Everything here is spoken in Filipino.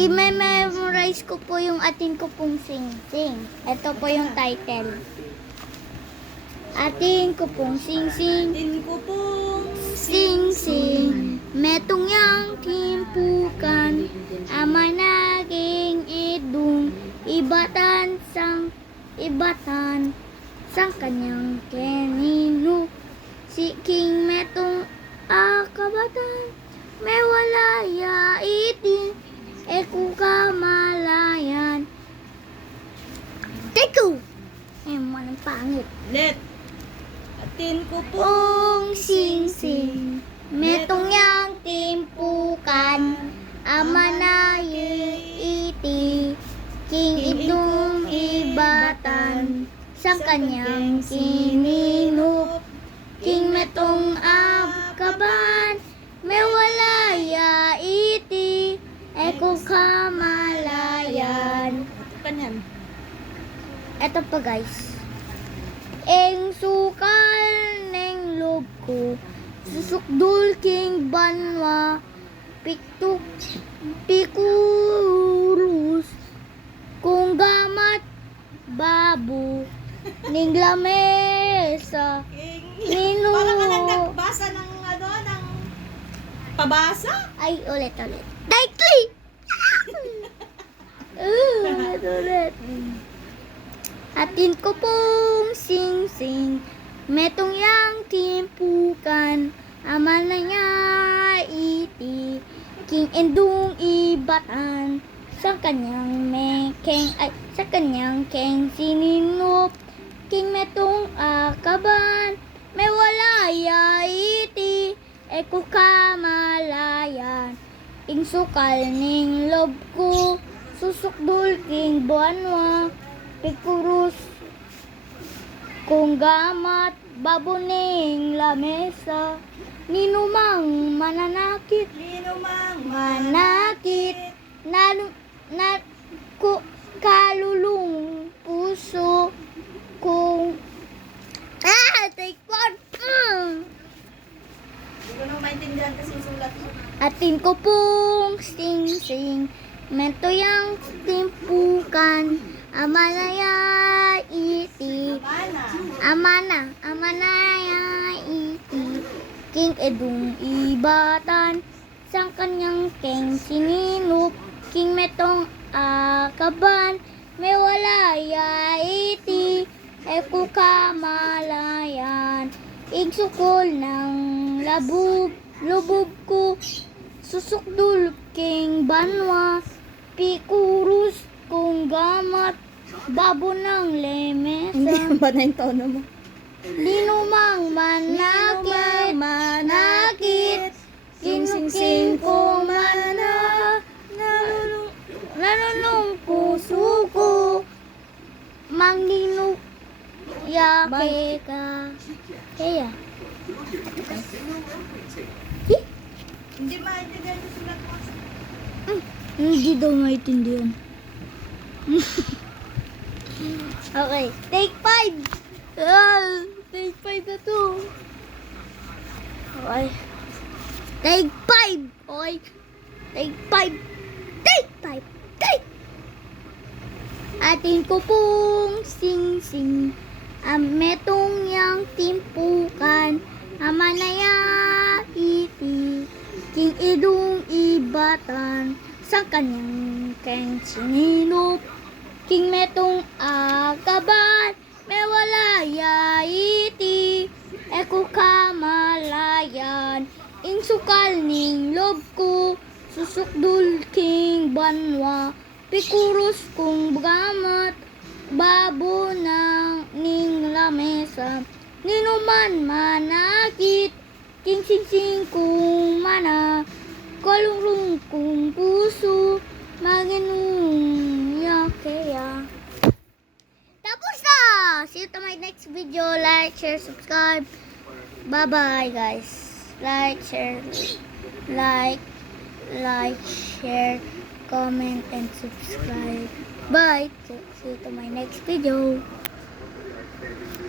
I-memorize ko po yung atin ko pong sing-sing. Ito po yung title. Atin ko pong sing-sing. Atin ko pong Sing-sing, metong yang timpukan, ama naging idung, ibatan, sang kanyang kenino. Si king metong akabatan, may walaya itin, eku kamalayan. Teku! Manang pangit. Let. Atin ko Pong sing-sing, metong yang timpukan, ama na iti, king itong ibatan, sang kanyang kininup, king metong abkaban, may walaya iti, eko kamalayan. Kanyan. Eto pa guys. Eng sukal neng loob ko, susukdul king banwa, piktuk pikurus, kung gamat babu, ning lamesa, nino. Para ka lang nagbasa ng ng pabasa? Ay, ulit. Daikli! Ulit. Atin ko pong sing-sing, metong yang timpukan, ama na niya iti, king endung ibatan, sa kanyang keng sininup, king metong akaban, may walaya iti, eko kamalayan, ing sukal ning lob ko, susukdul king buwanwa, pikurus, kung gamat babuning lamesa, ninumang mananakit, manakit, kalulung puso, kung take one. Hindi ko na maintindihan kasi yung sulat mo. Atin ko pong sing-sing, mento yang timpukan, amanaya iti, amanaya iti, king edung ibatan, sang kanyang keng sininup, king metong akaban, may walaya iti, eku kamalayan, igsukol ng lubog ko, susukdul king banwa, pikurus, kung gamat babo ng lemesa. Hindi ba na yung tono mo? Linumang manakit, kinuking ko mana, nalulung puso ko, manginuk yake ka. Kaya? Hindi maintindihan yung sulat mo. Hindi daw maintindihan. Okay, take 5. Take 5 na to. Okay. Take 5. Okay. Take 5. Take 5. Take. Atin ko pong sing-sing, metong yang timpukan, amanaya iti, king idung ibatan, sa kanyang keng sininup, king metong akaban, may walaya iti, eko kamalayan, ing sukal ning lob ko, susukdul king banwa, pikurus kung gamat, babo ng ning lamesa, ninuman manakit, king sing-sing kung mana, kalulung kung puso, maginung yakea. Tapos na! See you to my next video. Like, share, subscribe. Bye-bye, guys. Like, share, comment, and subscribe. Bye! See you to my next video.